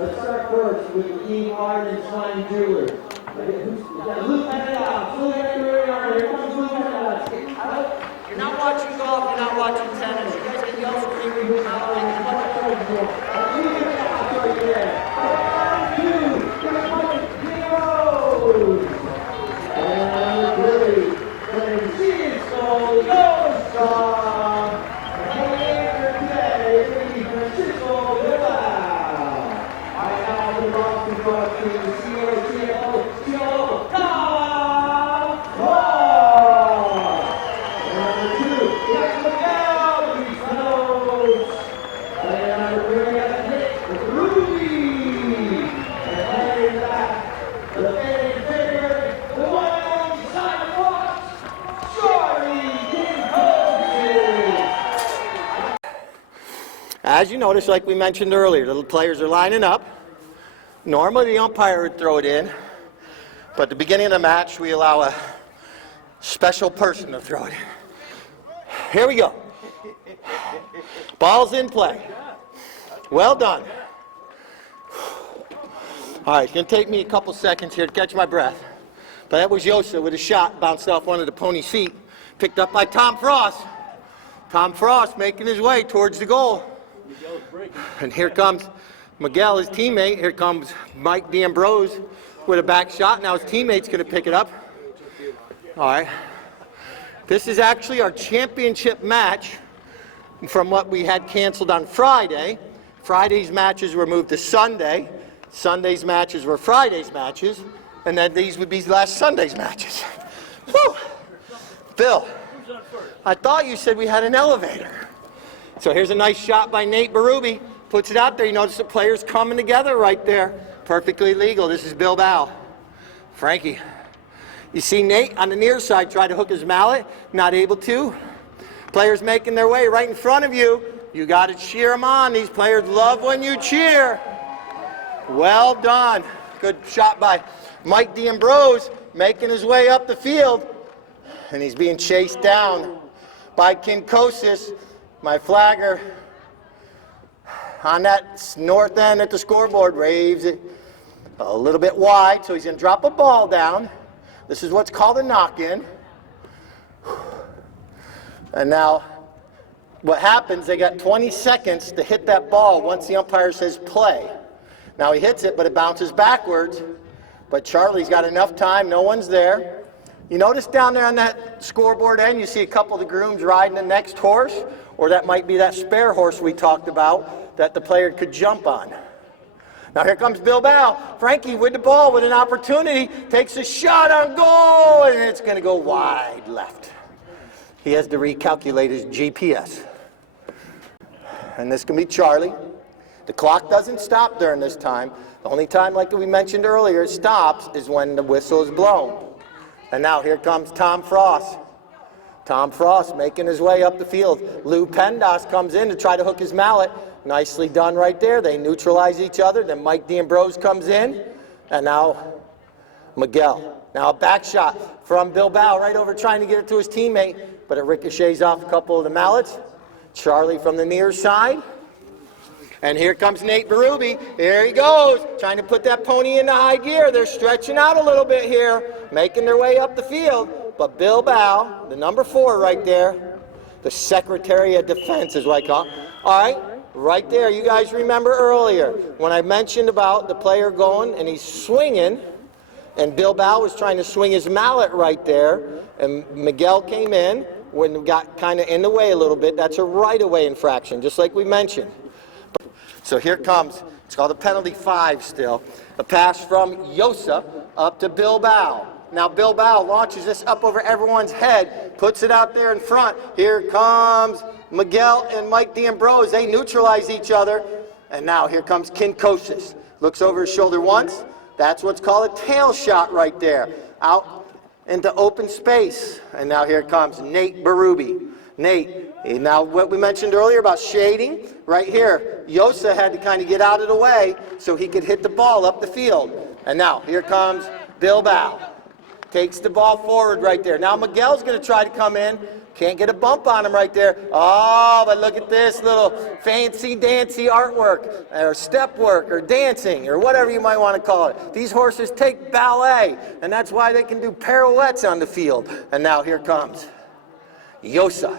Let's start first with the King Ireland Fine Jewelers. Luke Pendoff. You're not watching golf, you're not watching tennis. You guys can yell screaming out like a bunch As you notice, like we mentioned earlier, the players are lining up. Normally the umpire would throw it in, but at the beginning of the match we allow a special person to throw it in. Here we go. Ball's in play. Well done. All right, it's going to take me a couple seconds here to catch my breath. But that was Yosa with a shot, bounced off one of the pony's feet, picked up by Tom Frost. Tom Frost making his way towards the goal. And here comes Miguel, his teammate. Here comes Mike D'Ambrose with a back shot. Now his teammate's going to pick it up. All right. This is actually our championship match from what we had canceled on Friday. Friday's matches were moved to Sunday. Sunday's matches were Friday's matches. And then these would be last Sunday's matches. Whew. Bill, I thought you said we had an elevator. So here's a nice shot by Nate Berube. Puts it out there. You notice the players coming together right there. Perfectly legal. This is Bilbao. Frankie. You see Nate on the near side try to hook his mallet. Not able to. Players making their way right in front of you. You got to cheer them on. These players love when you cheer. Well done. Good shot by Mike D'Ambrose making his way up the field. And he's being chased down by Kinkosis. My flagger on that north end at the scoreboard raves it a little bit wide, so he's going to drop a ball down. This is what's called a knock-in. And now what happens, they got 20 seconds to hit that ball once the umpire says play. Now he hits it, but it bounces backwards. But Charlie's got enough time, no one's there. You notice down there on that scoreboard end, you see a couple of the grooms riding the next horse, or that might be that spare horse we talked about that the player could jump on. Now here comes Bilbao. Frankie with the ball with an opportunity, takes a shot on goal, and it's going to go wide left. He has to recalculate his GPS. And this can be Charlie. The clock doesn't stop during this time. The only time, like we mentioned earlier, it stops is when the whistle is blown. And now here comes Tom Frost. Tom Frost making his way up the field. Lou Pendos comes in to try to hook his mallet. Nicely done right there. They neutralize each other. Then Mike D'Ambrose comes in. And now Miguel. Now a back shot from Bilbao right over trying to get it to his teammate. But it ricochets off a couple of the mallets. Charlie from the near side. And here comes Nate Berube. Here he goes, trying to put that pony into high gear. They're stretching out a little bit here, making their way up the field. But Bilbao, the number 4 right there, the Secretary of Defense is what I call it. All right, right there. You guys remember earlier when I mentioned about the player going and he's swinging, and Bilbao was trying to swing his mallet right there, and Miguel came in when we got kind of in the way a little bit. That's a right-of-way infraction, just like we mentioned. So here comes, it's called a penalty 5 still, a pass from Yosa up to Bilbao. Now Bilbao launches this up over everyone's head, puts it out there in front. Here comes Miguel and Mike D'Ambrose. They neutralize each other. And now here comes Kinkosis. Looks over his shoulder once. That's what's called a tail shot right there. Out into open space. And now here comes Nate Berube. Nate, now what we mentioned earlier about shading, right here, Yosa had to kind of get out of the way so he could hit the ball up the field. And now here comes Bilbao. takes the ball forward right there. Now Miguel's going to try to come in. Can't get a bump on him right there. Oh, but look at this little fancy-dancy artwork, or step work, or dancing, or whatever you might want to call it. These horses take ballet, and that's why they can do pirouettes on the field. And now here comes Yosa.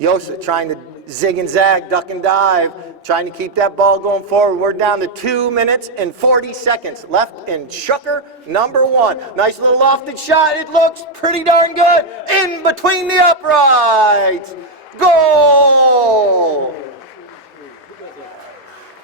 Yosa trying to zig and zag, duck and dive, trying to keep that ball going forward. We're down to 2 minutes and 40 seconds left in chukker number 1. Nice little lofted shot. It looks pretty darn good. In between the uprights. Goal!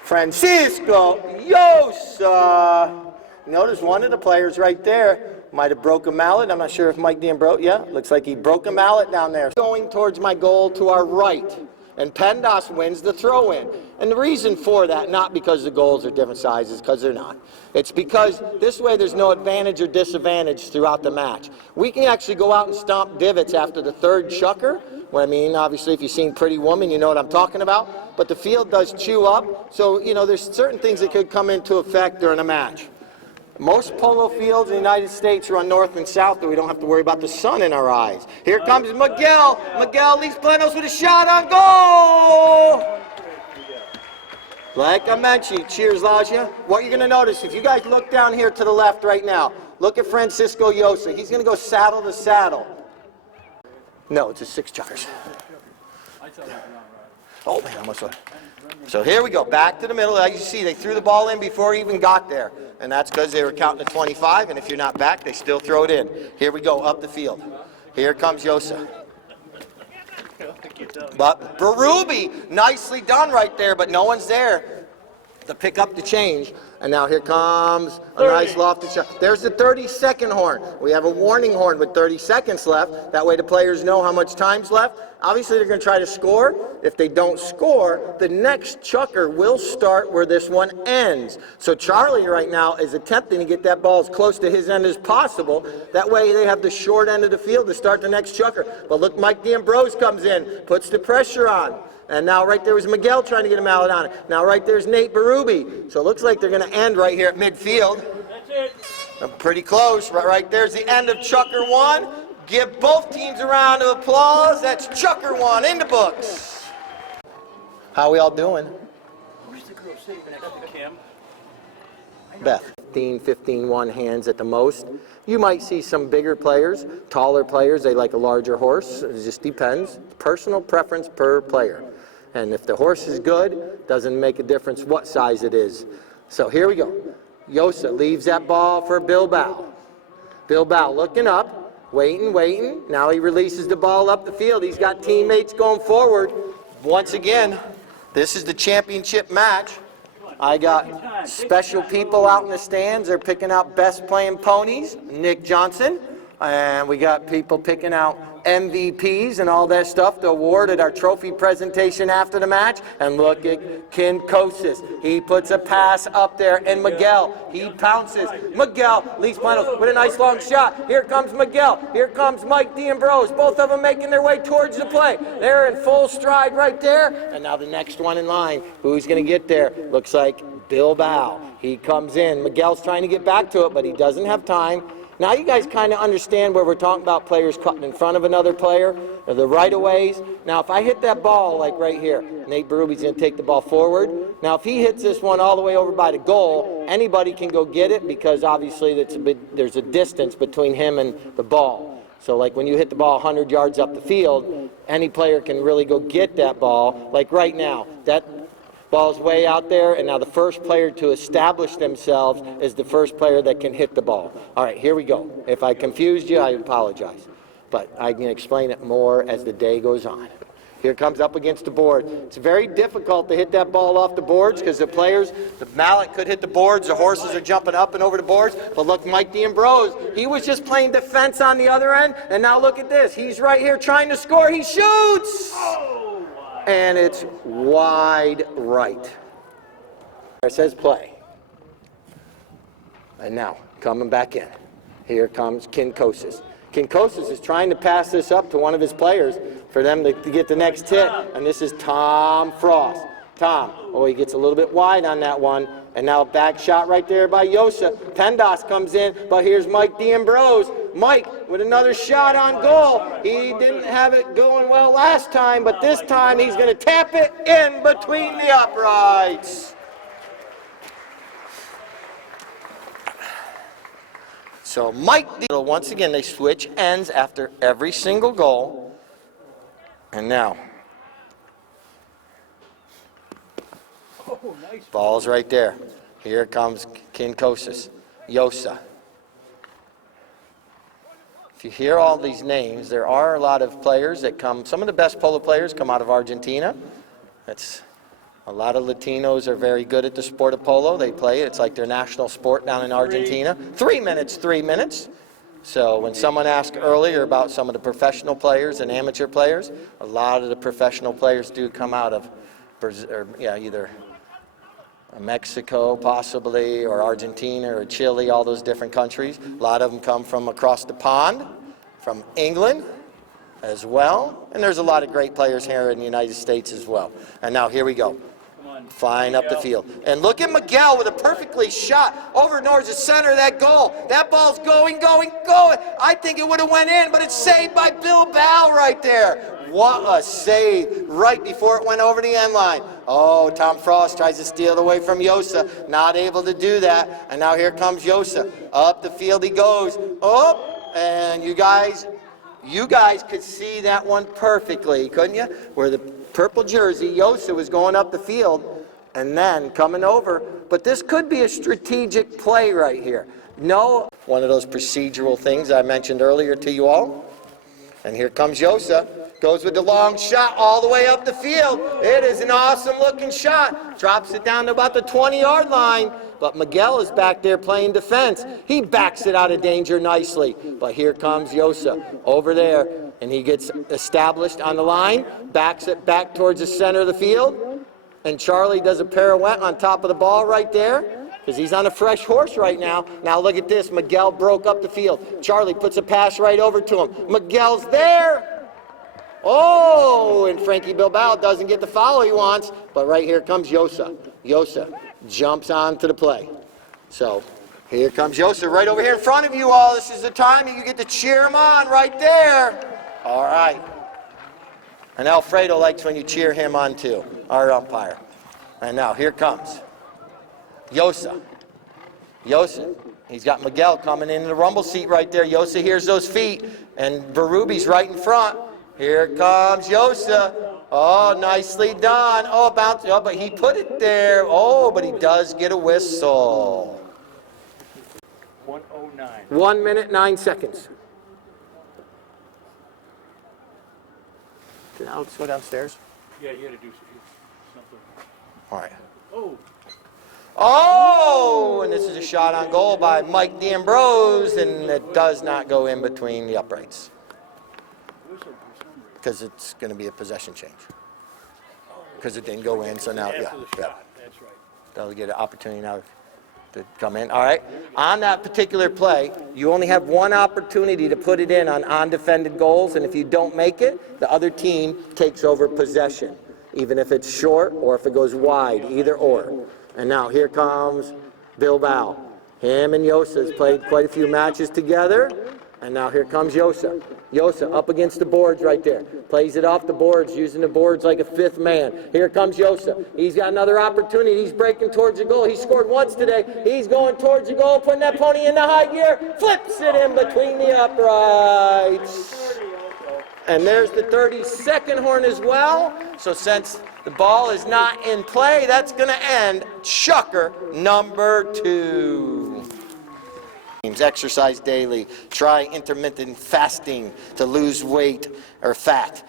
Francisco Yosa. Notice one of the players right there might have broke a mallet. I'm not sure if Mike D'Ambrosio, yeah, looks like he broke a mallet down there. Going towards my goal to our right. And Pendas wins the throw-in. And the reason for that, not because the goals are different sizes, because they're not. It's because this way there's no advantage or disadvantage throughout the match. We can actually go out and stomp divots after the third chukker. Well, I mean, obviously, if you've seen Pretty Woman, you know what I'm talking about. But the field does chew up. So, you know, there's certain things that could come into effect during a match. Most polo fields in the United States run north and south, so we don't have to worry about the sun in our eyes. Here comes Miguel. Miguel leaves Plenos with a shot on goal! Like I mentioned, cheers, Laja. What you're going to notice, if you guys look down here to the left right now, look at Francisco Yosa. He's going to go saddle to saddle. No, it's a 6 chukkers. Oh, man, almost went. So here we go, back to the middle. As you see, they threw the ball in before he even got there. And that's because they were counting to 25, and if you're not back, they still throw it in. Here we go, up the field. Here comes Yosa. But Berube, nicely done right there, but no one's there to pick up the change. And now here comes a nice lofted shot. There's the 30-second horn. We have a warning horn with 30 seconds left. That way the players know how much time's left. Obviously, they're going to try to score. If they don't score, the next chukker will start where this one ends. So Charlie right now is attempting to get that ball as close to his end as possible. That way they have the short end of the field to start the next chukker. But look, Mike D'Ambrosio comes in, puts the pressure on. And now right there was Miguel trying to get a mallet on it. Now right there's Nate Berube. So it looks like they're going to end right here at midfield. Pretty close. Right there's the end of chukker 1. Give both teams a round of applause. That's chukker 1 in the books. How we all doing? Beth. 15-1 hands at the most. You might see some bigger players, taller players. They like a larger horse. It just depends. Personal preference per player. And if the horse is good, doesn't make a difference what size it is. So here we go. Yosa leaves that ball for Bilbao. Bilbao looking up, waiting. Now he releases the ball up the field. He's got teammates going forward. Once again, this is the championship match. I got special people out in the stands. They're picking out best playing ponies, Nick Johnson. And we got people picking out MVPs and all that stuff to award at our trophy presentation after the match. And look at Kinkosis. He puts a pass up there, and Miguel, he pounces. Miguel leaves Planos with a nice long shot. Here comes Miguel. Here comes Mike D'Ambrosio. Both of them making their way towards the play. They're in full stride right there. And now the next one in line. Who's going to get there? Looks like Bilbao. He comes in. Miguel's trying to get back to it, but he doesn't have time. Now you guys kind of understand where we're talking about players cutting in front of another player, or the right-of-ways. Now if I hit that ball like right here, Nate Berube's going to take the ball forward. Now if he hits this one all the way over by the goal, anybody can go get it because obviously there's a distance between him and the ball. So like when you hit the ball 100 yards up the field, any player can really go get that ball. Like right now, that ball's way out there, and now the first player to establish themselves is the first player that can hit the ball. All right, here we go. If I confused you, I apologize. But I can explain it more as the day goes on. Here comes up against the board. It's very difficult to hit that ball off the boards because the players, the mallet could hit the boards, the horses are jumping up and over the boards. But look, Mike D'Ambrosio, he was just playing defense on the other end, and now look at this. He's right here trying to score. He shoots! And it's wide right. It says play. And now, coming back in. Here comes Kinkosis. Kinkosis is trying to pass this up to one of his players for them to get the next hit. And this is Tom Frost. Tom. Oh, he gets a little bit wide on that one. And now back shot right there by Yosa. Pendas comes in, but here's Mike D'Ambrose. Mike with another shot on goal. He didn't have it going well last time, but this time he's going to tap it in between the uprights. So Mike, once again, they switch ends after every single goal. And now, ball's right there. Here comes Kinkosis, Yosa. If you hear all these names, there are a lot of players that come, some of the best polo players come out of Argentina. That's a lot of Latinos are very good at the sport of polo. They play it. It's like their national sport down in Argentina. 3 minutes, 3 minutes. So when someone asked earlier about some of the professional players and amateur players, a lot of the professional players do come out of Brazil, or, either Mexico possibly, or Argentina, or Chile, all those different countries. A lot of them come from across the pond, from England as well. And there's a lot of great players here in the United States as well. And now here we go. Flying up the field. And look at Miguel with a perfectly shot over towards the center of that goal. That ball's going, going, going. I think it would have went in, but it's saved by Bilbao right there. What a save right before it went over the end line. Oh, Tom Frost tries to steal it away from Yosa. Not able to do that. And now here comes Yosa. Up the field he goes. Oh, and you guys could see that one perfectly, couldn't you? Where the purple jersey, Yosa, was going up the field and then coming over. But this could be a strategic play right here. No, one of those procedural things I mentioned earlier to you all. And here comes Yosa. Goes with the long shot all the way up the field. It is an awesome looking shot. Drops it down to about the 20-yard line. But Miguel is back there playing defense. He backs it out of danger nicely. But here comes Yosa over there. And he gets established on the line. Backs it back towards the center of the field. And Charlie does a pirouette on top of the ball right there, because he's on a fresh horse right now. Now look at this. Miguel broke up the field. Charlie puts a pass right over to him. Miguel's there. Oh, and Frankie Bilbao doesn't get the foul he wants, but right here comes Yosa. Yosa jumps on to the play. So here comes Yosa right over here in front of you all. This is the time you get to cheer him on right there. All right. And Alfredo likes when you cheer him on too, our umpire. And now here comes Yosa. Yosa. He's got Miguel coming into the rumble seat right there. Yosa hears those feet, and Berrubi's right in front. Here comes Yosa. Oh, nicely done. Oh, bounce. Oh, but he put it there. Oh, but he does get a whistle. 1:09. 1 minute, 9 seconds. Now let's go downstairs. Yeah, you had to do something. All right. Oh. Oh, and this is a shot on goal by Mike D'Ambrose, and it does not go in between the uprights, because it's going to be a possession change. Because it didn't go in, so now, After yeah. the shot. That's right. They'll get an opportunity now to come in. All right. On that particular play, you only have one opportunity to put it in on undefended goals, and if you don't make it, the other team takes over possession, even if it's short or if it goes wide, either or. And now here comes Bilbao. Him and Yosa has played quite a few matches together. And now here comes Yosa. Yosa up against the boards right there. Plays it off the boards, using the boards like a fifth man. Here comes Yosa. He's got another opportunity. He's breaking towards the goal. He scored once today. He's going towards the goal, putting that pony in the high gear. Flips it in between the uprights. And there's the 30-second horn as well. So since the ball is not in play, that's going to end chucker number 2. Exercise daily. Try intermittent fasting to lose weight or fat.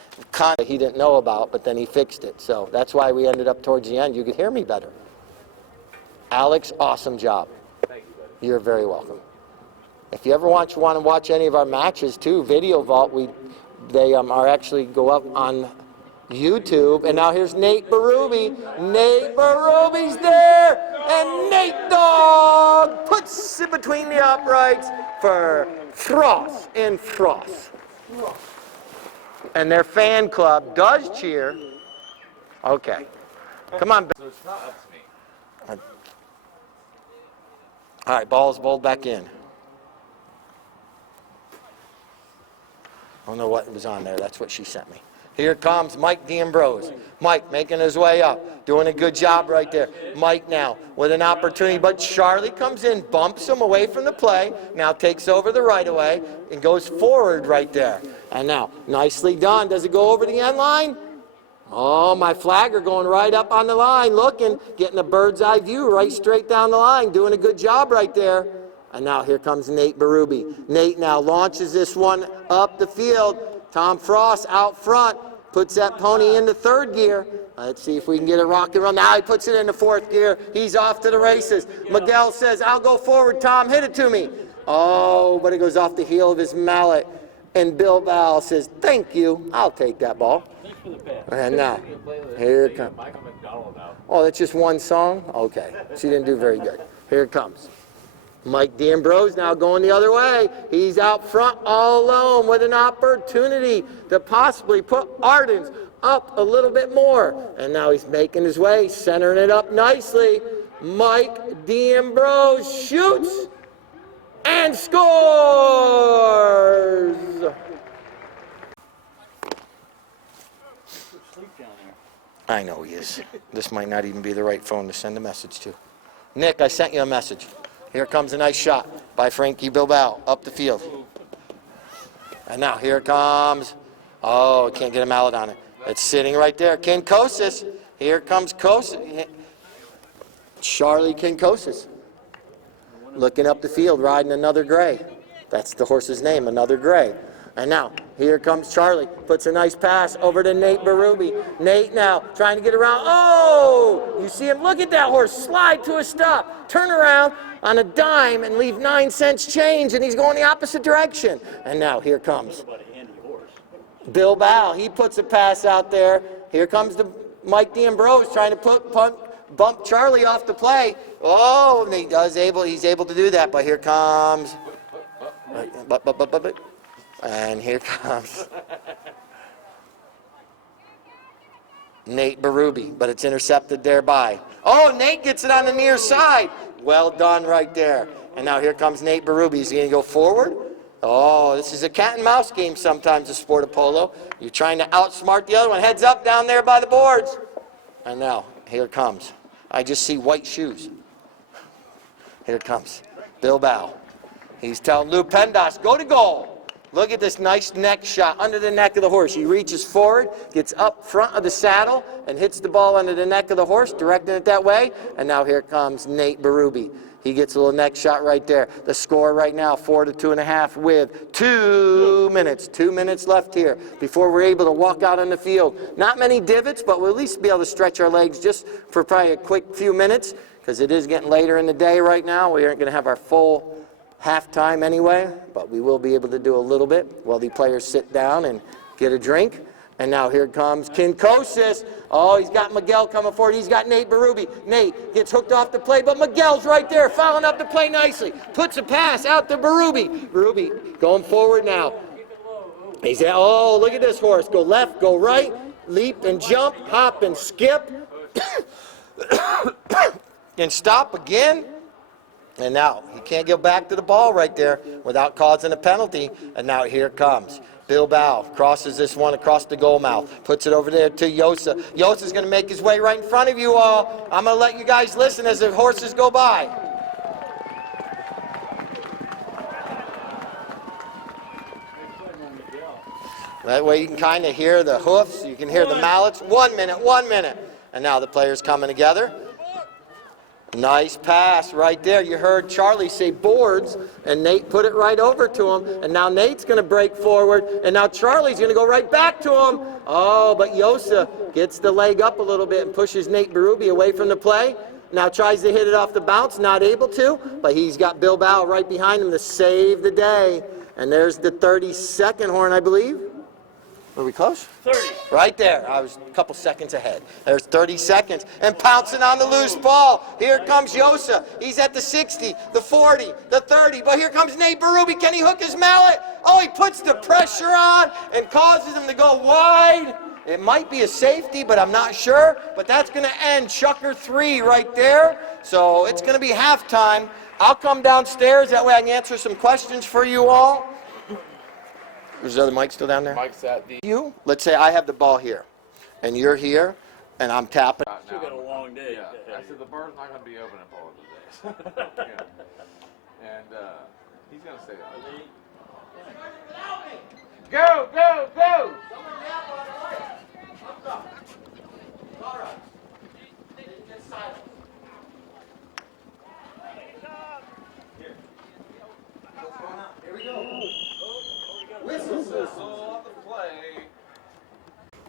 He didn't know about, but then he fixed it. So that's why we ended up towards the end. You could hear me better. Alex, awesome job. You're very welcome. If you ever want to watch any of our matches too, Video Vault, they are actually go up on YouTube. And now here's Nate Berube. Nate Berube's there. And Nate Dogg puts it between the uprights for Frost and Frost. And their fan club does cheer. Okay. Come on. So it's not up to me. All right, ball is bowled back in. I don't know what was on there. That's what she sent me. Here comes Mike D'Ambrose. Mike making his way up, doing a good job right there. Mike now with an opportunity, but Charlie comes in, bumps him away from the play, now takes over the right away and goes forward right there. And now, nicely done. Does it go over the end line? Oh, my flagger going right up on the line, looking, getting a bird's eye view right straight down the line, doing a good job right there. And now here comes Nate Berube. Nate now launches this one up the field. Tom Frost out front, puts that pony into third gear. Let's see if we can get it rocking around. Now he puts it into fourth gear. He's off to the races. Miguel says, I'll go forward, Tom, hit it to me. Oh, but it goes off the heel of his mallet. And Bill Val says, thank you, I'll take that ball. And now, here it comes. Michael McDonald now. Oh, that's just one song? Okay, she didn't do very good. Here it comes. Mike D'Ambrose now going the other way. He's out front all alone with an opportunity to possibly put Ardens up a little bit more. And now he's making his way, centering it up nicely. Mike D'Ambrose shoots and scores! Sleep down there. I know he is. This might not even be the right phone to send a message to. Nick, I sent you a message. Here comes a nice shot by Frankie Bilbao up the field. And now here it comes. Oh, can't get a mallet on it. It's sitting right there. Kinkosis. Here comes Kosis. Charlie Kinkosis. Looking up the field, riding another gray. That's the horse's name, another gray. And now, here comes Charlie. Puts a nice pass over to Nate Berube. Nate now trying to get around. Oh! You see him? Look at that horse slide to a stop. Turn around on a dime and leave 9 cents change, and he's going the opposite direction. And now, here comes Bill Bow. He puts a pass out there. Here comes the Mike D'Ambrose trying to bump Charlie off the play. Oh, and he's able to do that, but here comes... And here comes Nate Berube, but it's intercepted thereby. Oh, Nate gets it on the near side. Well done right there. And now here comes Nate Berube. He's going to go forward. Oh, this is a cat and mouse game sometimes, the sport of polo. You're trying to outsmart the other one. Heads up down there by the boards. And now, here it comes. I just see white shoes. Here it comes. Bill Bow. He's telling Lou Pendas, go to goal. Look at this nice neck shot under the neck of the horse. He reaches forward, gets up front of the saddle, and hits the ball under the neck of the horse, directing it that way. And now here comes Nate Berube. He gets a little neck shot right there. The score right now, 4 to 2.5 with 2 minutes. 2 minutes left here before we're able to walk out on the field. Not many divots, but we'll at least be able to stretch our legs just for probably a quick few minutes because it is getting later in the day right now. We aren't going to have our full halftime anyway, but we will be able to do a little bit while the players sit down and get a drink. And now here comes Kinkosis. Oh, he's got Miguel coming forward. He's got Nate Berube. Nate gets hooked off the play, but Miguel's right there, following up the play nicely. Puts a pass out to Berube. Berube going forward now. He's at, oh, look at this horse. Go left, go right, leap and jump, hop and skip. And stop again. And now, he can't get back to the ball right there without causing a penalty. And now here it comes. Bill Bow crosses this one across the goal mouth. Puts it over there to Yosa. Yosa's going to make his way right in front of you all. I'm going to let you guys listen as the horses go by. That way you can kind of hear the hoofs. You can hear the mallets. 1 minute, 1 minute. And now the players coming together. Nice pass right there. You heard Charlie say boards, and Nate put it right over to him. And now Nate's going to break forward, and now Charlie's going to go right back to him. Oh, but Yosa gets the leg up a little bit and pushes Nate Berube away from the play. Now tries to hit it off the bounce, not able to, but he's got Bill Bow right behind him to save the day. And there's the 30-second horn, I believe. Were we close? 30. Right there. I was a couple seconds ahead. There's 30 seconds. And pouncing on the loose ball. Here comes Yosa. He's at the 60, the 40, the 30. But here comes Nate Berube. Can he hook his mallet? Oh, he puts the pressure on and causes him to go wide. It might be a safety, but I'm not sure. But that's going to end Chucker 3 right there. So it's going to be halftime. I'll come downstairs. That way I can answer some questions for you all. Is the other mic still down there? Mike's at the. You, let's say I have the ball here, and you're here, and I'm tapping. Still got a long day. Yeah. I said the bar's not going to be open in Polo today. Yeah. And he's going to stay on. Go, go, go!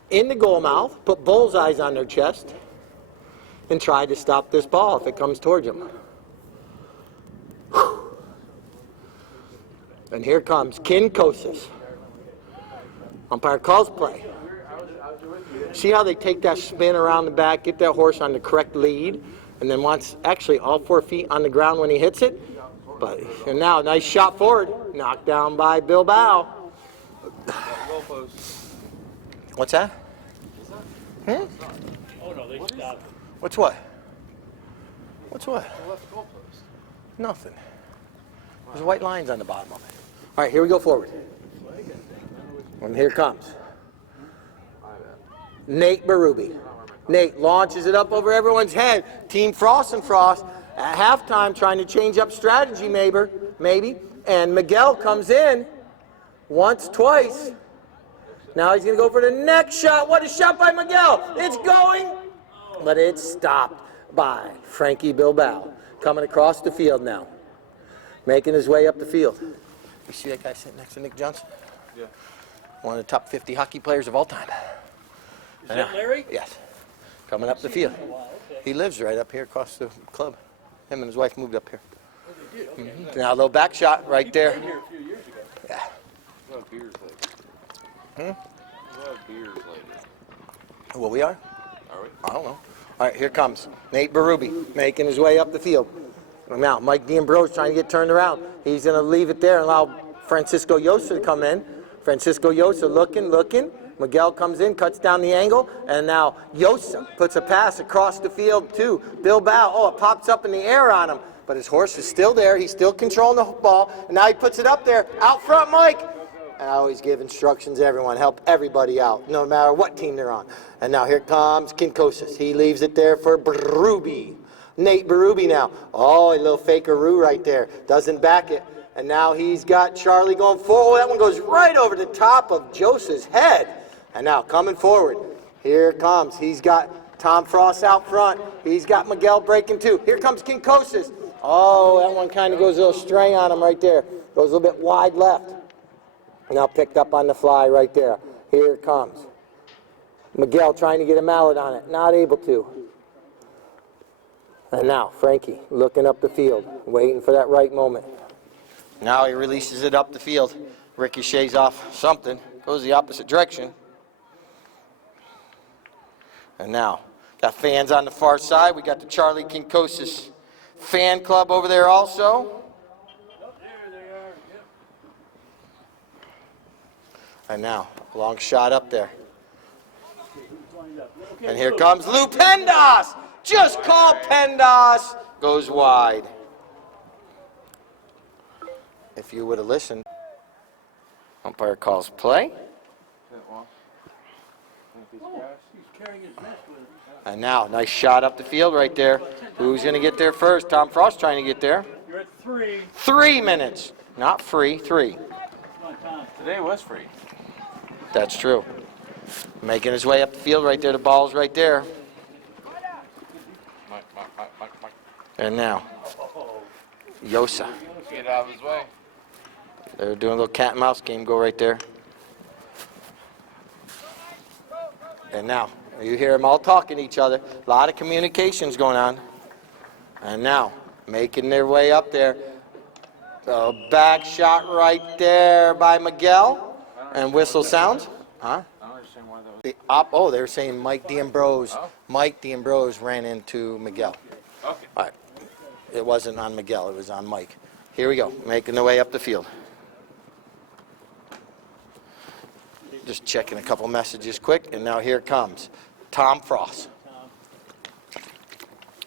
In the goal mouth, put bullseyes on their chest, and try to stop this ball if it comes towards them. And here comes Kinkosis. Umpire calls play. See how they take that spin around the back, get that horse on the correct lead, and then wants actually all 4 feet on the ground when he hits it. But and now nice shot forward, knocked down by Bilbao. What's that? Hmm? Oh no, they stopped. What's what? What's what? Nothing. There's white lines on the bottom of it. All right, here we go forward. And here comes Nate Berube. Nate launches it up over everyone's head. Team Frost and Frost at halftime trying to change up strategy maybe. And Miguel comes in once, twice. Now he's going to go for the next shot. What a shot by Miguel. It's going, but it's stopped by Frankie Bilbao. Coming across the field now. Making his way up the field. You see that guy sitting next to Nick Johnson? Yeah. One of the top 50 hockey players of all time. Is that Larry? Yes. Coming up the field. He lives right up here across the club. Him and his wife moved up here. Oh, they did? Okay. Mm-hmm. Now a little back shot right there. He played here a few years ago. Yeah. We'll have beers later. We'll have beers later. Well, we are? Are we? I don't know. All right, here comes Nate Berube making his way up the field. Now, Mike D'Ambrose trying to get turned around. He's going to leave it there and allow Francisco Yosa to come in. Francisco Yosa looking. Miguel comes in, cuts down the angle, and now Yosa puts a pass across the field to Bilbao. Oh, it pops up in the air on him, but his horse is still there. He's still controlling the ball, and now he puts it up there. Out front, Mike. And I always give instructions to everyone, help everybody out, no matter what team they're on. And now here comes Kinkosis. He leaves it there for Berube. Nate Berube now. Oh, a little fakeroo right there. Doesn't back it. And now he's got Charlie going forward. That one goes right over the top of Joseph's head. And now coming forward. Here comes. He's got Tom Frost out front. He's got Miguel breaking too. Here comes Kinkosis. Oh, that one kind of goes a little stray on him right there. Goes a little bit wide left. Now picked up on the fly right there. Here it comes. Miguel trying to get a mallet on it. Not able to. And now Frankie looking up the field, waiting for that right moment. Now he releases it up the field. Ricochets off something. Goes the opposite direction. And now, got fans on the far side. We got the Charlie Kinkosis fan club over there also. There they are. Yep. And now, long shot up there. Okay, And here comes Lou Pendas. Just call Pendas. Goes wide. If you would have listened. Umpire calls play. He's carrying his nest with him. And now, nice shot up the field right there. Who's going to get there first? Tom Frost trying to get there. You're at 3. 3 minutes. Not free, 3. Come on, Tom. Today was free. That's true. Making his way up the field right there. The ball's right there. Mike. And now, Yosa. Get out of his way. They're doing a little cat and mouse game. Go right there. And now, you hear them all talking to each other. A lot of communications going on. And now, making their way up there. The back shot right there by Miguel. And whistle sounds. Huh? I don't understand why that was. Oh, they were saying Mike D'Ambrose. Mike D'Ambrose ran into Miguel. Okay. All right. It wasn't on Miguel. It was on Mike. Here we go. Making their way up the field. Just checking a couple messages quick, and now here comes Tom Frost.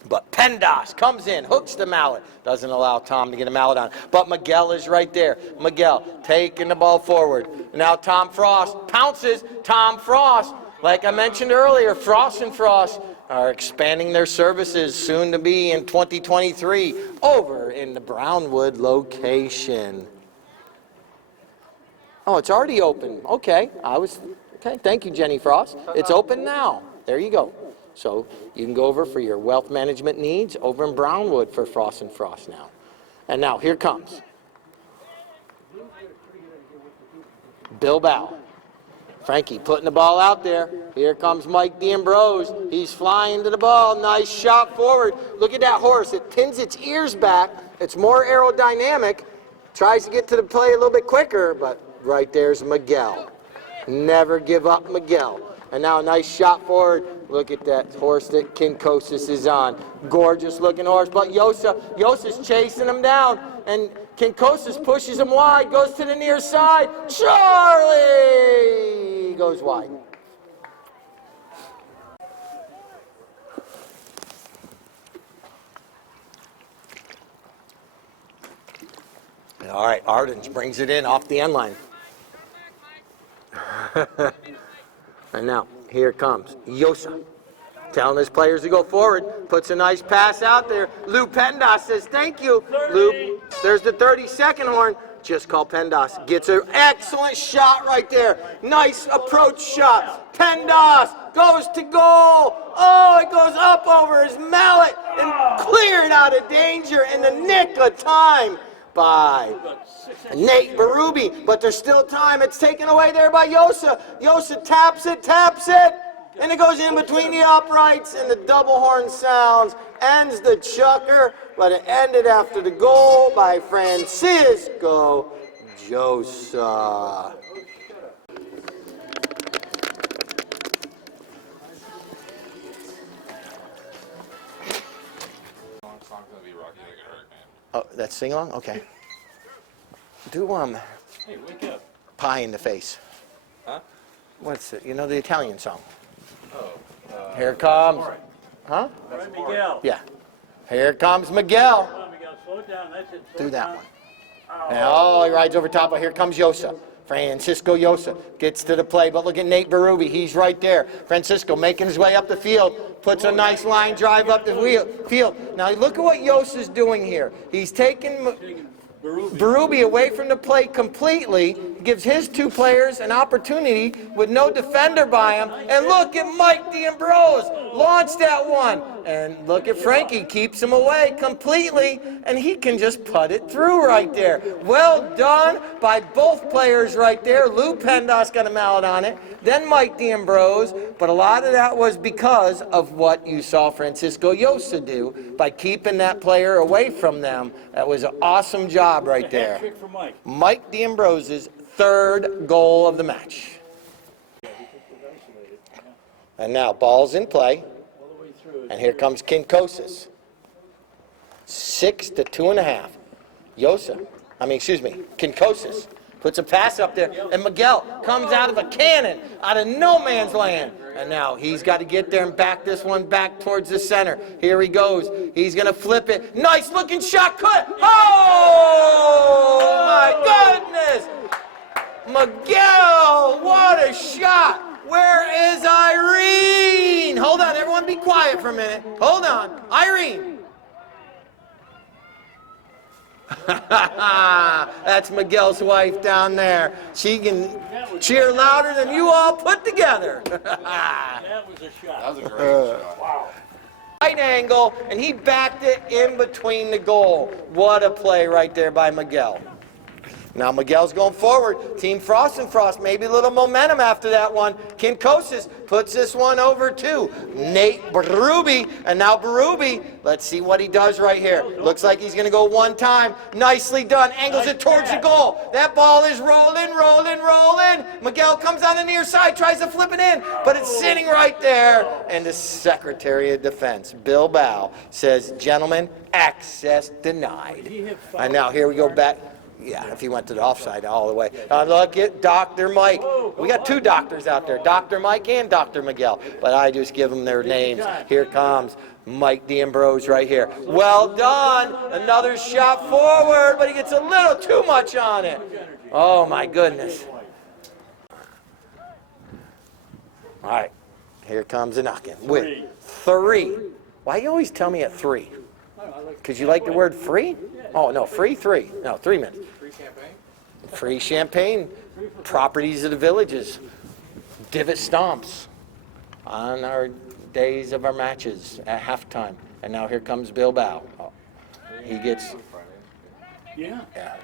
But Pendas comes in, hooks the mallet. Doesn't allow Tom to get a mallet on. But Miguel is right there. Miguel taking the ball forward. Now Tom Frost pounces. Tom Frost, like I mentioned earlier, Frost and Frost are expanding their services soon to be in 2023 over in the Brownwood location. Oh, it's already open. Okay, okay. Thank you, Jenny Frost. It's open now. There you go. So you can go over for your wealth management needs over in Brownwood for Frost and Frost now. And now here comes Bilbao. Frankie putting the ball out there. Here comes Mike D'Ambrose. He's flying to the ball. Nice shot forward. Look at that horse. It pins its ears back. It's more aerodynamic. Tries to get to the play a little bit quicker, but right there's Miguel. Never give up, Miguel. And now a nice shot forward. Look at that horse that Kinkosis is on. Gorgeous looking horse, but Yosa's chasing him down. And Kinkosis pushes him wide, goes to the near side. Charlie goes wide. All right, Ardens brings it in off the end line. And now, here comes Yosa, telling his players to go forward, puts a nice pass out there. Lou Pendas says, thank you. 30. Lou, there's the 30-second horn. Just call Pendas. Gets an excellent shot right there. Nice approach shot. Pendas goes to goal. Oh, it goes up over his mallet and cleared out of danger in the nick of time by Nate Berube, but there's still time. It's taken away there by Yosa. Yosa taps it, and it goes in between the uprights, and the double horn sounds, ends the chucker, but it ended after the goal by Francisco Josa. Song's gonna be Rocky Like It Hurt, man. Oh, that's sing-along? Okay. Do Hey, wake up. Pie in the Face. Huh? What's it? You know the Italian song? Oh. Here comes. Huh? All right, Miguel. Yeah. Here comes Miguel. Come on, Miguel. Slow it down. That's it. Slow Do it that down. one. Oh, he rides over top. Here comes Yosa. Francisco Yosa gets to the play, but look at Nate Berube. He's right there. Francisco making his way up the field, puts a nice line drive up the field. Now look at what Yosa's doing here. He's taking Berube away from the play completely, gives his two players an opportunity with no defender by him. And look at Mike D'Ambrose, launched that one. And look at Frankie, keeps him away completely, and he can just put it through right there. Well done by both players right there. Lou Pendas got a mallet on it, then Mike D'Ambrose, but a lot of that was because of what you saw Francisco Yosa do by keeping that player away from them. That was an awesome job right there. Hat trick for Mike. Mike D'Ambrose's third goal of the match. And now ball's in play. And here comes Kinkosis. 6 to 2.5. Kinkosis puts a pass up there, and Miguel comes out of a cannon, out of no man's land. And now he's got to get there and back this one back towards the center. Here he goes. He's going to flip it. Nice looking shot. Cut. Oh, my goodness. Miguel, what a shot. Where is Irene? Hold on, everyone be quiet for a minute. Hold on. Irene. That's Miguel's wife down there. She can cheer louder than you all put together. That was a shot. That was a great shot. Wow. Right angle, and he backed it in between the goal. What a play right there by Miguel. Now Miguel's going forward. Team Frost and Frost, maybe a little momentum after that one. Kinkosis puts this one over to Nate Berube. And now Berube, let's see what he does right here. Looks like he's going to go one time. Nicely done. Angles it towards the goal. That ball is rolling. Miguel comes on the near side, tries to flip it in, but it's sitting right there. And the Secretary of Defense, Bilbao, says, gentlemen, access denied. And now here we go back. Yeah, if he went to the offside all the way. Look at Dr. Mike. We got two doctors out there, Dr. Mike and Dr. Miguel. But I just give them their names. Here comes Mike D'Ambrose right here. Well done. Another shot forward, but he gets a little too much on it. Oh, my goodness. All right, here comes a knock-in with 3. Why you always tell me at 3? Because you like the word free? Oh, no, free 3. No, 3 minutes. Free champagne? Free champagne, properties of the villages, divot stomps on our days of our matches at halftime. And now here comes Bilbao. Oh, he gets, Yeah. yeah,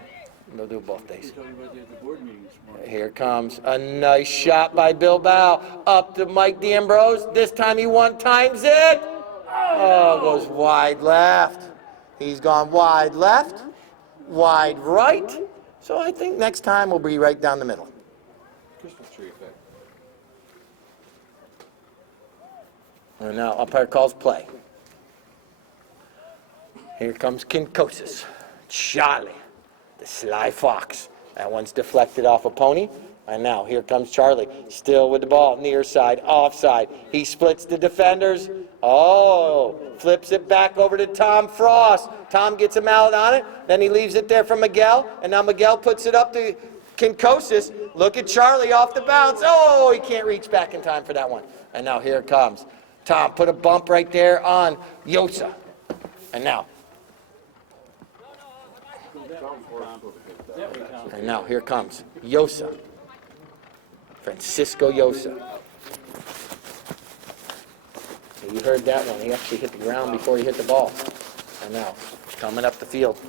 they'll do both days. Talking about the board meeting this morning. Here comes a nice shot by Bilbao. Up to Mike D'Ambrose. This time he one-times it. Oh, goes wide left. He's gone wide left, wide right. So I think next time we'll be right down the middle. Christmas tree effect. And now umpire calls play. Here comes Kinkosis. Charlie, the sly fox. That one's deflected off a pony. And now here comes Charlie, still with the ball, near side, offside. He splits the defenders. Oh, flips it back over to Tom Frost. Tom gets him out on it. Then he leaves it there for Miguel. And now Miguel puts it up to Kinkosis. Look at Charlie off the bounce. Oh, he can't reach back in time for that one. And now here it comes. Tom put a bump right there on Yosa. And now. And now here comes Yosa. Francisco Yosa. You heard that one. He actually hit the ground before he hit the ball. And now, coming up the field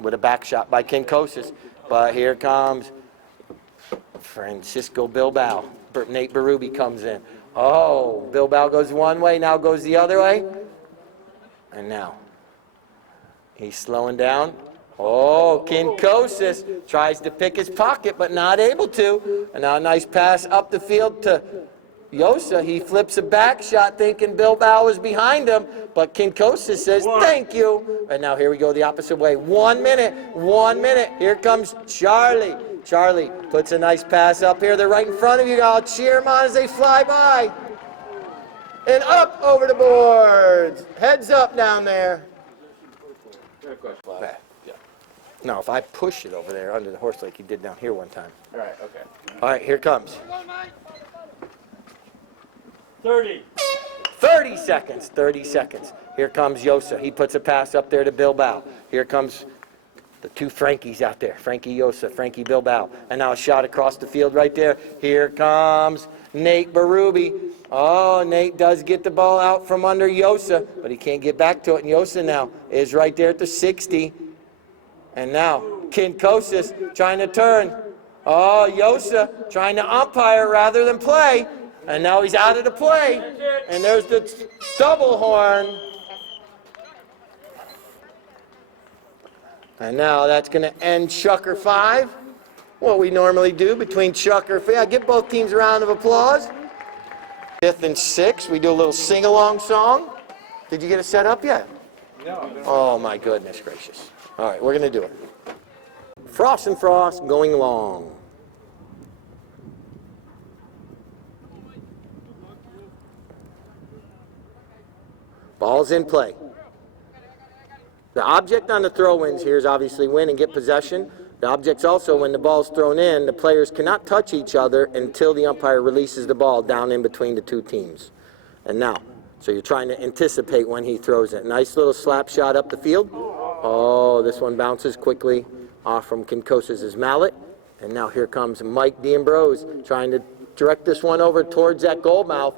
with a back shot by Kinkosis. But here comes Francisco Bilbao. Nate Berube comes in. Oh, Bilbao goes one way, now goes the other way. And now, he's slowing down. Oh, Kinkosis tries to pick his pocket, but not able to. And now a nice pass up the field to Yosa. He flips a back shot thinking Bilbao is behind him, but Kinkosis says, thank you. And now here we go the opposite way. 1 minute, 1 minute. Here comes Charlie. Charlie puts a nice pass up here. They're right in front of you. I'll cheer them on as they fly by. And up over the boards. Heads up down there. Okay. No, if I push it over there under the horse like you did down here one time. All right, okay. All right, here comes. 30. 30 seconds, 30 seconds. Here comes Yosa. He puts a pass up there to Bilbao. Here comes the two Frankies out there. Frankie Yosa, Frankie Bilbao. And now a shot across the field right there. Here comes Nate Berube. Oh, Nate does get the ball out from under Yosa, but he can't get back to it. And Yosa now is right there at the 60. And now Kinkosis trying to turn. Oh, Yosa trying to umpire rather than play. And now he's out of the play. And there's the double horn. And now that's going to end Chucker 5. What we normally do between Chucker 5. I give both teams a round of applause. 5th and 6th, we do a little sing-along song. Did you get it set up yet? No. Oh, my goodness gracious. All right, we're going to do it. Frost and Frost going long. Ball's in play. The object on the throw-ins here is obviously win and get possession. The object's also when the ball's thrown in, the players cannot touch each other until the umpire releases the ball down in between the two teams. And now, so you're trying to anticipate when he throws it. Nice little slap shot up the field. Oh, this one bounces quickly off from Kinkosis' mallet. And now here comes Mike D'Ambrose trying to direct this one over towards that goal mouth.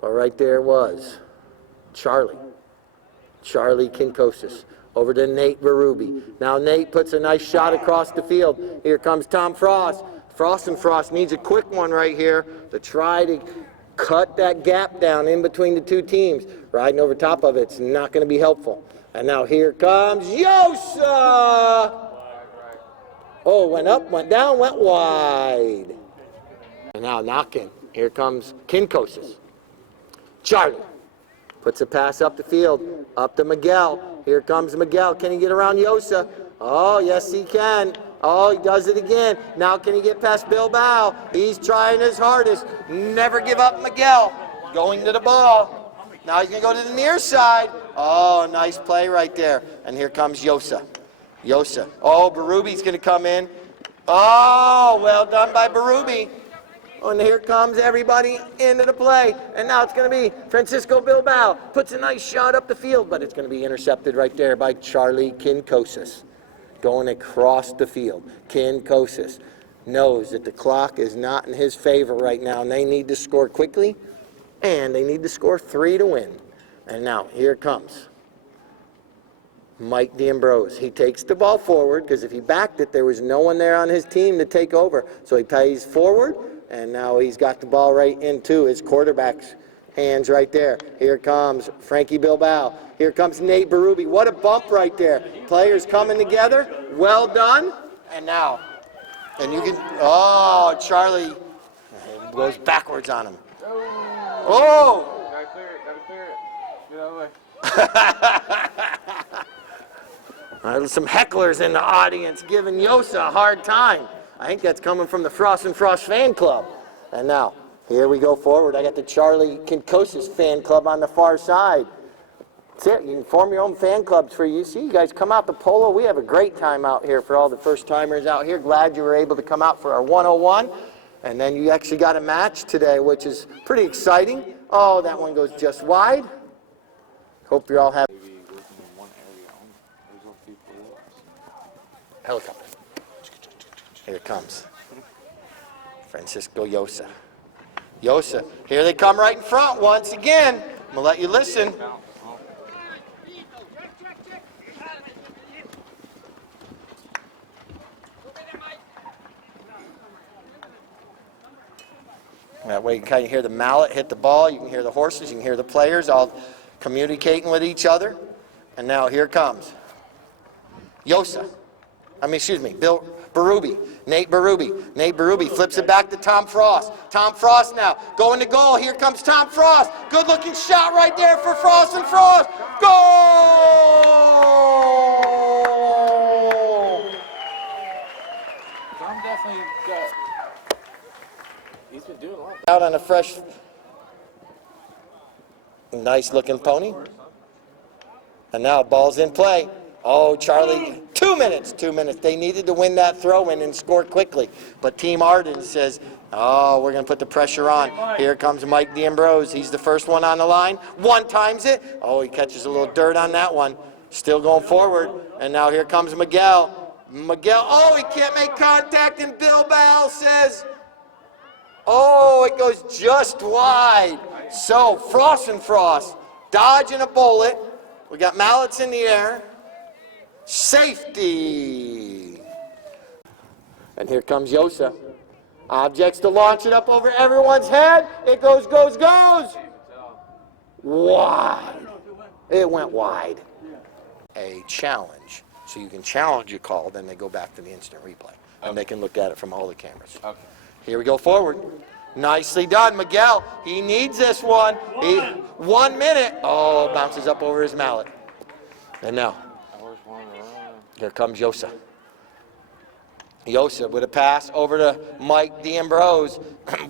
But right there was Charlie Kinkosis over to Nate Berube. Now Nate puts a nice shot across the field. Here comes Tom Frost. Frost and Frost needs a quick one right here to try to cut that gap down in between the two teams. Riding over top of it's not going to be helpful. And now here comes Yosa. Oh, went up, went down, went wide. And now knocking. Here comes Kinkosis. Charlie puts a pass up the field, up to Miguel. Here comes Miguel. Can he get around Yosa? Oh, yes, he can. Oh, he does it again. Now can he get past Bilbao? He's trying his hardest. Never give up, Miguel. Going to the ball. Now he's going to go to the near side. Oh, nice play right there. And here comes Yosa. Yosa. Oh, Berube going to come in. Oh, well done by Berube. And here comes everybody into the play. And now it's going to be Francisco Bilbao. Puts a nice shot up the field, but it's going to be intercepted right there by Charlie Kinkosis. Going across the field. Kinkosis knows that the clock is not in his favor right now, and they need to score quickly, and they need to score 3 to win. And now, here it comes. Mike D'Ambrose. He takes the ball forward, because if he backed it, there was no one there on his team to take over. So he plays forward, and now he's got the ball right into his quarterback's hands right there. Here comes Frankie Bilbao. Here comes Nate Berube. What a bump right there. Players coming together. Well done. And now, and you can, oh, Charlie goes backwards on him. Oh! Gotta clear it. Get out of the way. There's some hecklers in the audience giving Yosa a hard time. I think that's coming from the Frost and Frost fan club. And now, here we go forward. I got the Charlie Kinkosis fan club on the far side. That's it. You can form your own fan clubs for you. See, you guys come out to Polo. We have a great time out here for all the first-timers out here. Glad you were able to come out for our 101. And then you actually got a match today, which is pretty exciting. Oh, that one goes just wide. Hope you're all happy. Helicopter. Here it comes. Francisco Yosa. Yosa. Here they come right in front once again. I'm going to let you listen. That way you can kind of hear the mallet hit the ball. You can hear the horses. You can hear the players all communicating with each other. And now here comes Yosa. Bill Berube. Nate Berube. Nate Berube flips it back to Tom Frost. Tom Frost now going to goal. Here comes Tom Frost. Good looking shot right there for Frost and Frost. Goal! Tom definitely got. He's been doing a lot. Out on a fresh, nice looking pony. And now ball's in play. Oh, Charlie, 2 minutes. They needed to win that throw-in and score quickly. But Team Arden says, oh, we're going to put the pressure on. Here comes Mike D'Ambrose. He's the first one on the line. One times it. Oh, he catches a little dirt on that one. Still going forward. And now here comes Miguel. Oh, he can't make contact, and Bilbao says, oh, it goes just wide. So, Frost and Frost dodging a bullet. We got mallets in the air. Safety. And here comes Yosa. Objects to launch it up over everyone's head. It goes. Wide. It went wide. A challenge. So you can challenge your call, then they go back to the instant replay. And they can look at it from all the cameras. Okay. Here we go forward. Nicely done, Miguel. He needs this one. 1 minute. Oh, bounces up over his mallet. And now, here comes Yosa. Yosa with a pass over to Mike D'Ambrose.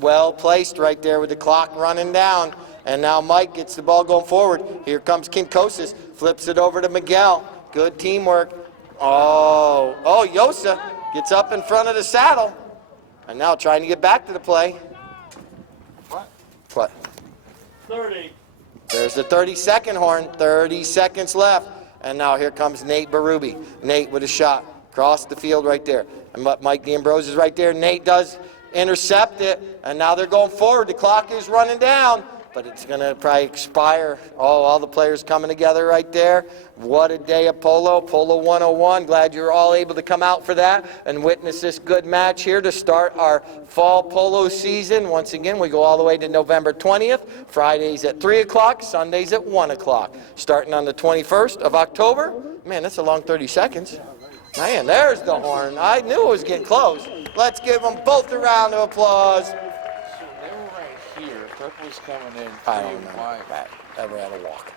Well placed right there with the clock running down. And now Mike gets the ball going forward. Here comes Kinkosis. Flips it over to Miguel. Good teamwork. Oh, Yosa gets up in front of the saddle. And now trying to get back to the play. What? 30. There's the 30-second horn. 30 seconds left. And now here comes Nate Berube. Nate with a shot. Across the field right there. And Mike D'Ambrose is right there. Nate does intercept it. And now they're going forward. The clock is running down. But it's going to probably expire. All the players coming together right there. What a day of Polo. Polo 101. Glad you're all able to come out for that and witness this good match here to start our fall polo season. Once again, we go all the way to November 20th. Fridays at 3 o'clock, Sundays at 1 o'clock. Starting on the 21st of October. Man, that's a long 30 seconds. Man, there's the horn. I knew it was getting close. Let's give them both a round of applause. Purple's coming in. I don't know. Ever had a walk.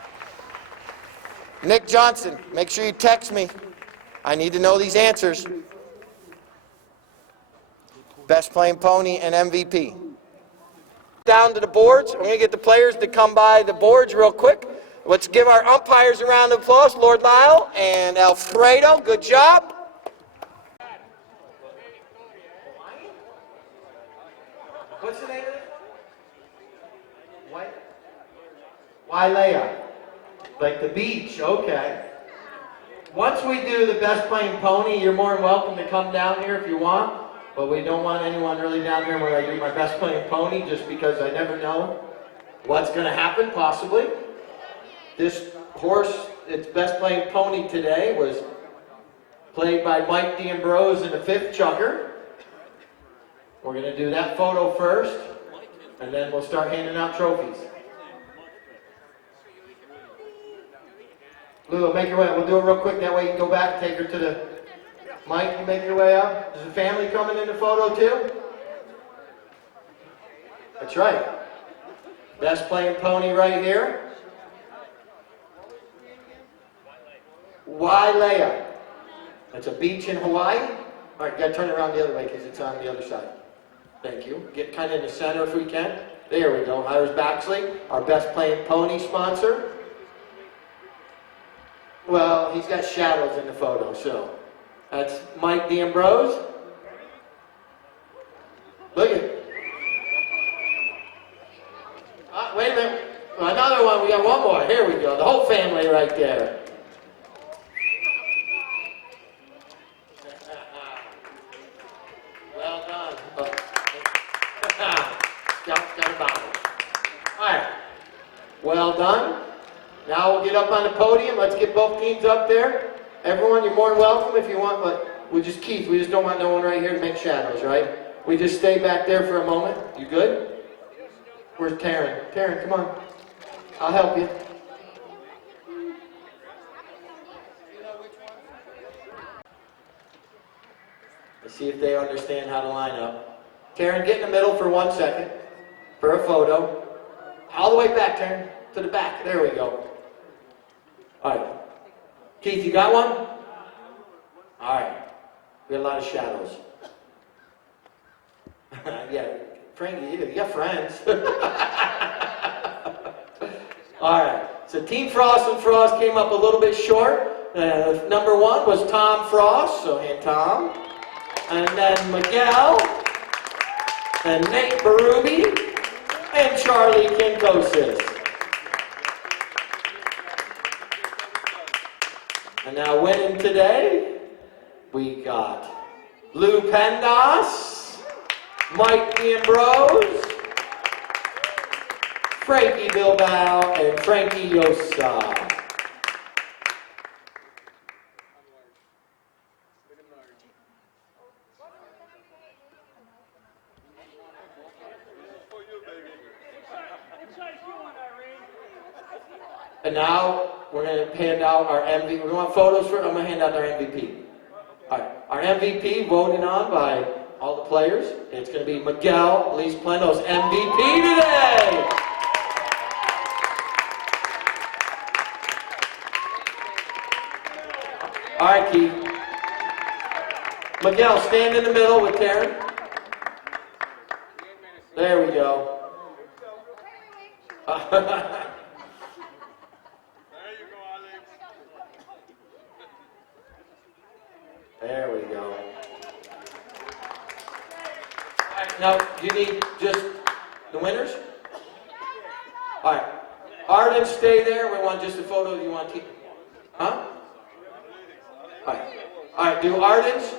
Nick Johnson, make sure you text me. I need to know these answers. Best playing pony and MVP. Down to the boards. I'm going to get the players to come by the boards real quick. Let's give our umpires a round of applause. Lord Lyle and Alfredo, good job. What's the name of it? Wailea. Like the beach, okay. Once we do the best playing pony, you're more than welcome to come down here if you want. But we don't want anyone really down here when I do my best playing pony, just because I never know what's going to happen, possibly. This horse, its best playing pony today, was played by Mike D'Ambrose in the 5th chucker. We're going to do that photo first, and then we'll start handing out trophies. Lulu, make your way. We'll do it real quick. That way you can go back and take her to the mic and make your way up. Is the family coming in the photo too? That's right. Best playing pony right here. Wailea. That's a beach in Hawaii. All right, you got to turn it around the other way because it's on the other side. Thank you. Get kind of in the center if we can. There we go. Iris Baxley, our best playing pony sponsor. Well, he's got shadows in the photo, so that's Mike D'Ambrose. Look at it. Wait a minute. Another one. We got one more. Here we go. The whole family right there. Well done. Got about it. All right. Well done. Now we'll get up on the podium. Let's get both teams up there. Everyone, you're more than welcome if you want, but we just don't want no one right here to make shadows, right? We just stay back there for a moment. You good? Where's Taryn? Taryn, come on. I'll help you. Let's see if they understand how to line up. Taryn, get in the middle for 1 second for a photo. All the way back, Taryn, to the back. There we go. All right. Keith, you got one? All right. We got a lot of shadows. Yeah, Frankie, you got friends. All right. So Team Frost and Frost came up a little bit short. Number 1 was Tom Frost, so and Tom. And then Miguel, and Nate Berube, and Charlie Kinkosis. And now winning today, we got Lou Pendas, Mike D'Ambrose, Frankie Bilbao, and Frankie Yosa. And now we're going to hand out our MVP. We want photos for. I'm going to hand out our MVP. All right, our MVP voted on by all the players. It's going to be Miguel Luis Plano's MVP today. All right, Keith. Miguel, stand in the middle with Taryn. There we go. There we go. All right, now, you need just the winners? All right. Arden, stay there. We want just a photo. You want to keep? Huh? All right. All right, do Arden's.